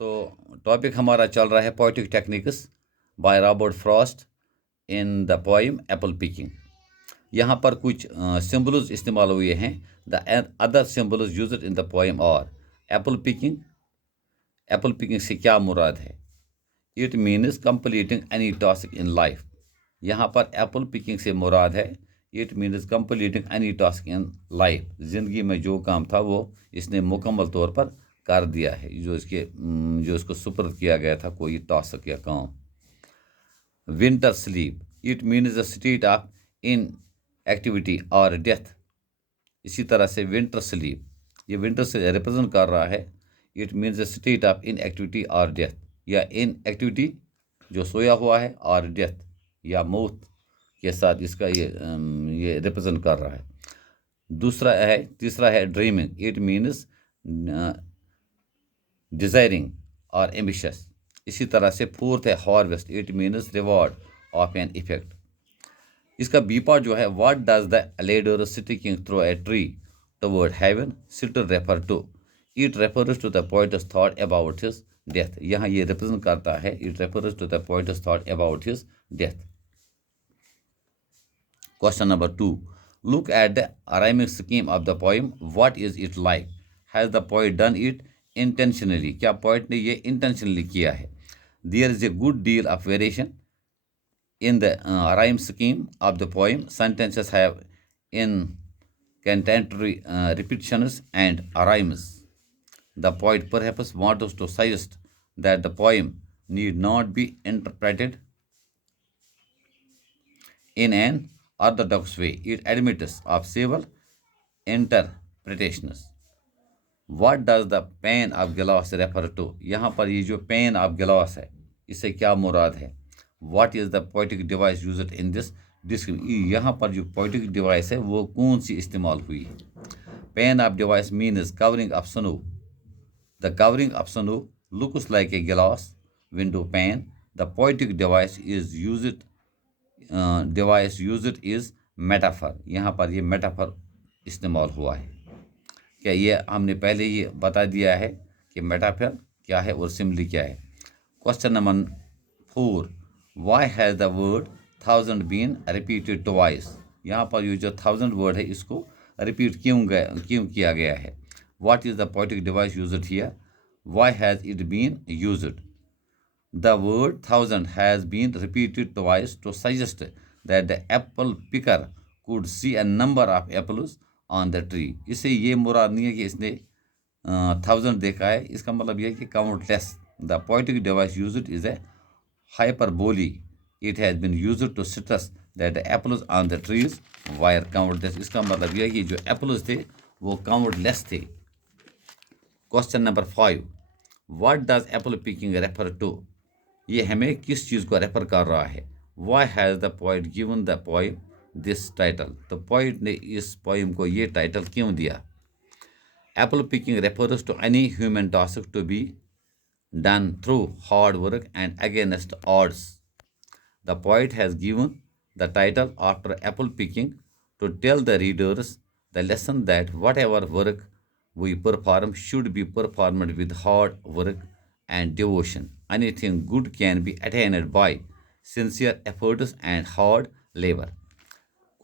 तो टॉपिक हमारा चल रहा है poetic techniques by Robert Frost in the poem Apple picking. यहाँ पर कुछ सिम्बल्स इस्तेमाल हुए हैं। The other symbols used in the poem और एप्पल पिकिंग। एप्पल पिकिंग से क्या मुराद है? It means completing any task in life. यहाँ पर एप्पल पिकिंग से मुराद है it means completing any task in life. ज़िंदगी में जो काम था वो इसने मुकम्मल तौर पर कर दिया है, जो इसको सुपर्द किया गया था कोई टास्क या काम। Winter sleep it means the state of in activity और डेथ। इसी तरह से विंटर स्लीप ये विंटर से रिप्रेजेंट कर रहा है। It means the state of in activity और डेथ, या इन एक्टिविटी जो सोया हुआ है और डेथ या मौत के साथ इसका ये रिप्रेजेंट कर रहा है। तीसरा है ड्रीमिंग। इट मीन्स डिज़ायरिंग और एम्बिशियस। इसी तरह से फोर्थ है harvest. It means reward of an effect. इसका बी पार्ट जो है what does the ladder sticking through a tree toward heaven still refer to. It refers to the poet's thought about his death. यहाँ ये represent करता है it refers to the poet's thought about his death. Question number 2. Look at the rhyming scheme of the poem. What is it like? Has the poet done it intentionally? क्या poet ने ये intentionally किया है? There is a good deal of variation in the rhyme scheme of the poem. Sentences have incantation repetitions and rhymes. The poet perhaps wants to suggest that the poem need not be interpreted in an orthodox way. It admits of several interpretations. What does the pain of glass refer to? यहाँ पर ये जो pain of glass है इससे क्या मुराद है? What is the poetic device used in this description? यहाँ पर जो poetic device है वो कौन सी इस्तेमाल हुई है? Pane of device means covering of snow. The covering of snow looks like a glass window pane. The poetic device used is metaphor. यहाँ पर ये metaphor इस्तेमाल हुआ है। क्या ये हमने पहले ये बता दिया है कि metaphor क्या है और simile क्या है? Question number 4. Why has the word thousand been repeated twice? यहाँ पर ये जो thousand word है इसको repeat क्यों किया गया है? What is the poetic device used here? Why has it been used? The word thousand has been repeated twice to suggest that the apple picker could see a number of apples on the tree. इससे ये मुराद नहीं है कि इसने thousand देखा है, इसका मतलब यह है कि countless. The poetic device used is a hyperbole. It has been used to stress that the apples on the trees were countless. इसका मतलब यह है कि जो apples थे वो countless थे. Question number 5. What does apple picking refer to? ये हमें किस चीज़ को रेफर कर रहा है? Why has the poet given the poem this title? तो poet ने इस poem को ये title क्यों दिया? Apple picking refers to any human task to be done through hard work and against odds. The poet has given the title after apple picking to tell the readers the lesson that whatever work we perform should be performed with hard work and devotion. Anything good can be attained by sincere efforts and hard labor.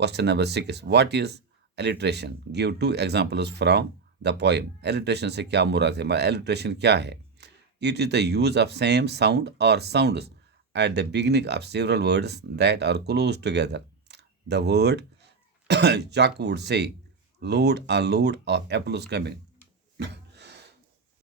Question number 6. What is alliteration? Give 2 examples from the poem. Alliteration से क्या मुराद है? Alliteration क्या है? It is the use of same sound or sounds at the beginning of several words that are close together. The word Chuck would say, load a load of apples coming.